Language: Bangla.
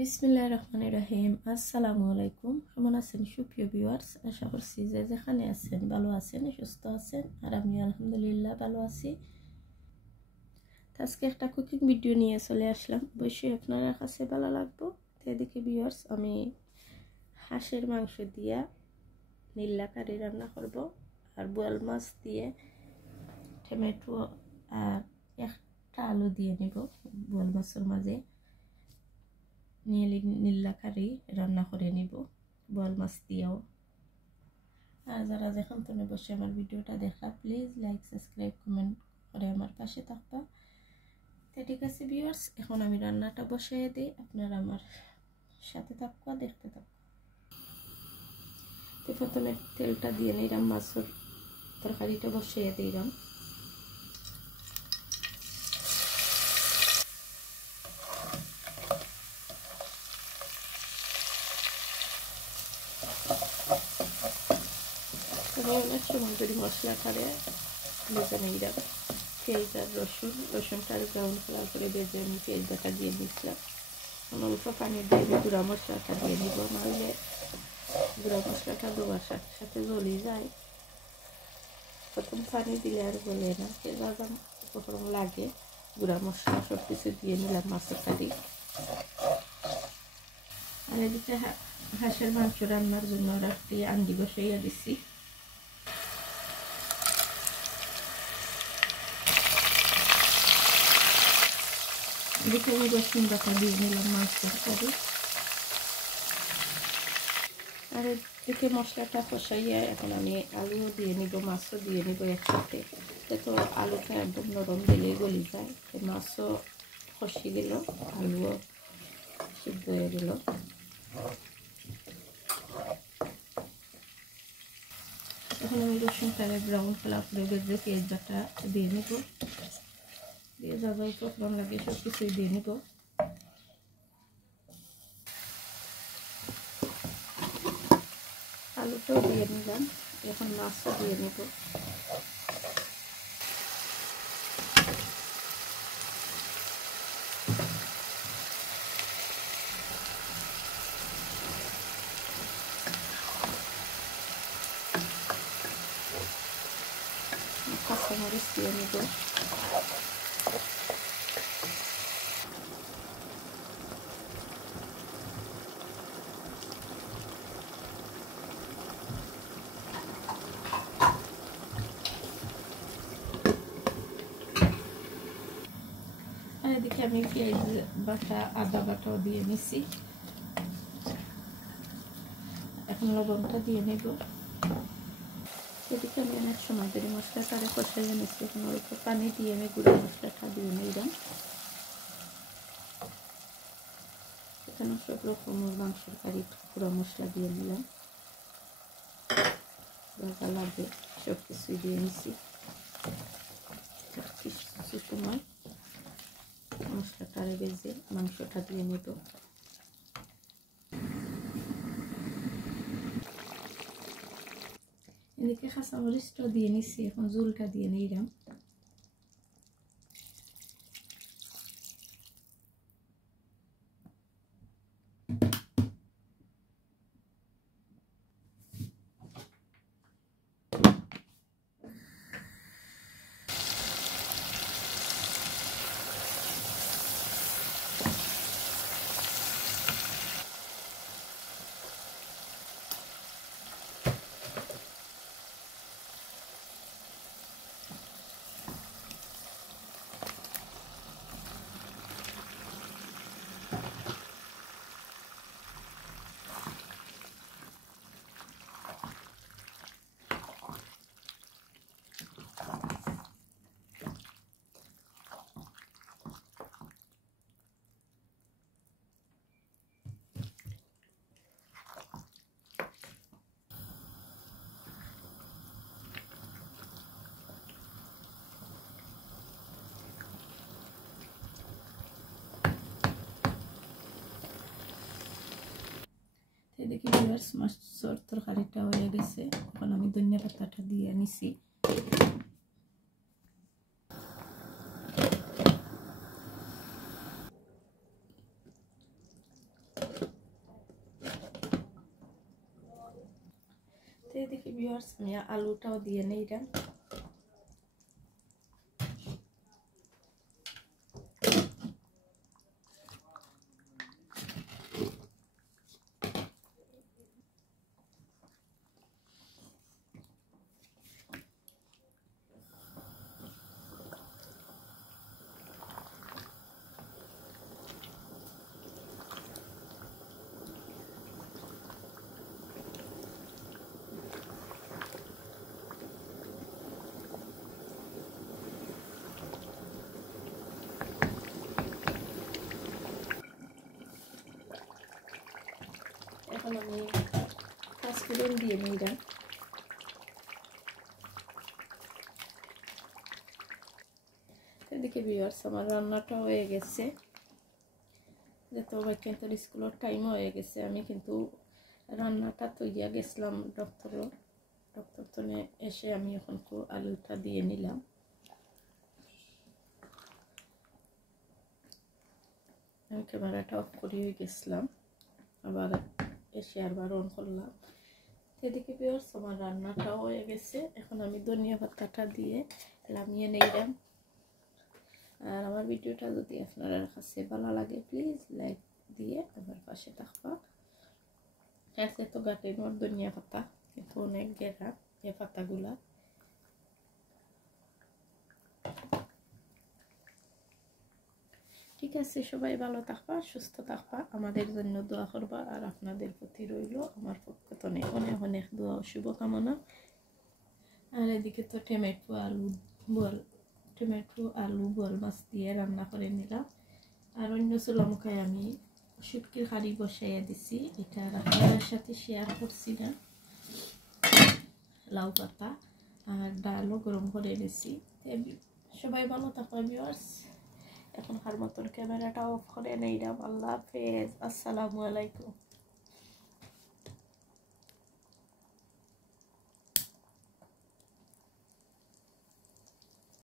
বিসমিল্লাহির রহমানির রহিম। আসসালামু আলাইকুম। কেমন আছেন সুপ্রিয় ভিউয়ার্স? আশা করছি যে যেখানে আছেন ভালো আছেন, সুস্থ আছেন, আর আমি আলহামদুলিল্লাহ ভালো আছি। আজকে একটা কুকিং ভিডিও নিয়ে চলে আসলাম, অবশ্যই আপনারা কাছে ভালো লাগবে। তো এদিকে ভিউয়ার্স, আমি হাঁসের মাংস দিয়া নীলা কারি রান্না করব, আর বোয়াল মাছ দিয়ে টমেটো আর একটা আলু দিয়ে নিব বোয়াল মাছের মাঝে। নীলা কারি রান্না করে নিব বোয়াল মাছ দিয়েও। আর যারা যেখান থেকে বসে আমার ভিডিওটা দেখা, প্লিজ লাইক, সাবস্ক্রাইব, কমেন্ট করে আমার পাশে থাকবা। তো ঠিক আছে ভিউয়ার্স, এখন আমি রান্নাটা বসিয়ে দিই, আপনারা আমার সাথে থাকবা, দেখতে থাকবা। তো প্রথমে তেলটা দিয়ে নিলাম, মাছের তরকারিটা বসিয়ে দিলাম। অনেক সময় করে মশলাটারে ভেজে নিলাম, পেঁয়াজ আর রসুনটা ব্রাউন কালার করে ভেজে আমি পেঁয়াজটা দিয়ে দিচ্ছিলাম। অল্প পানি দিয়ে গুঁড়া মশলাটা দিয়ে দিব, নাহলে গুঁড়া মশলাটা দেওয়ার সাথে সাথে জ্বলে যায়। প্রথম পানি দিলে আর গলে না, সেরকম প্রথম লাগে। গুঁড়া মশলা সব কিছু দিয়ে নিলাম মাছের কারি। আর এদিকে হাঁসের মাংস রান্নার জন্য রাত্রি আন্ডি বসাইয়া দিচ্ছি। এদিকে আমি রসুন বাটা দিয়ে নিলাম মাছ তরকারি। আর এদিকে মশলাটা কষাইয়া এখন আমি আলুও দিয়ে নিব, মাছও দিয়ে নিব একসাথে। তো আলুটা একদম নরম দিলে গলি যায়, মাছও কষি দিল, আলুও সিদ্ধ হয়ে গেল। এখন আমি রসুনটাকে ব্রাউন কালার করে ভেজে পেঁয়াজটা দিয়ে নিব, দিয়ে যাবো প্রথম লাগে সব কিছুই দিয়ে নিব। আলুটাও দিয়ে নিলাম, এখন মাছও দিয়ে নেব। কাঁচামরিচ দিয়ে নেব। আর এদিকে আমি পেঁয়াজ বাটা, আদা বাটাও দিয়ে নিছি। এখন লবণটা দিয়ে নেব। এদিকে আমি অনেক সময় ধরে মশলাটা কষাইয়ে নিচ্ছি, এখন অল্প পানি দিয়ে আমি গুঁড়ো মশলাটা দিয়ে নিলাম। এখানে সব রকমের মাংসের কারি গুঁড়ো মশলা দিয়ে নিলাম, যা লাগে সব কিছুই দিয়ে নিচ্ছি। কিছু সময় মশলাটা ভেজে মাংসটা দিয়ে নেব। এদিকে কাঁচামরিচটাও দিয়ে নিচ্ছি, এখন ঝোলটা দিয়ে নিলাম। এদিকে ভিউয়ার্স, মাছের তরকারিটা হয়ে গেছে, এখন আমি ধনিয়া পাতাটা দিয়ে নিছি। এদিকে ভিউয়ার্স আমি আলুটাও দিয়ে নিলাম। এখন আমি পাঁচফোড়ন দিয়ে নিলাম। এদিকে ভিউয়ার্স আমার রান্নাটা হয়ে গেছে, যেহেতু কিন্তু স্কুলের টাইম হয়ে গেছে। আমি কিন্তু রান্নাটা তৈরিয়া গেছিলাম ডক্টর তো এসে আমি এখন আলুটা দিয়ে নিলাম। আমি ক্যামেরাটা অফ করে গেছিলাম, আবার এসে আবার অন করলাম। এদিকে ভিউয়ার্স আমার রান্নাটাও হয়ে গেছে। এখন আমি ধনিয়া পাতাটা দিয়ে নামিয়ে নিলাম। আর আমার ভিডিওটা যদি আপনার কাছে ভালো লাগে প্লিজ লাইক দিয়ে আমার পাশে থাকবা। এতে তো গাটের মোট ধনিয়া পাতা কিন্তু অনেক গেরা এই পাতাগুলা। ঠিক আছে, সবাই ভালো থাকবা, সুস্থ থাকবা, আমাদের জন্য দোয়া করবা। আর আপনাদের প্রতি রইল আমার পক্ষ থেকে অনেক অনেক দোয়া ও শুভকামনা। আর এদিকে তো টমেটো আলু বোয়াল মাছ দিয়ে রান্না করে নিলাম। আর অন্য চুলামুখায় আমি শুটকির কারি বসাইয়া দিছি, এটা আপনাদের সাথে শেয়ার করছি না। লাউ পাতা আর ডালও গরম করে নিছি। সবাই ভালো থাকবে ভিউয়ার্স। এখন হার মতন ক্যামেরাটা অফ করে নিলাম। আল্লাহ হাফেজ, আসসালামু আলাইকুম।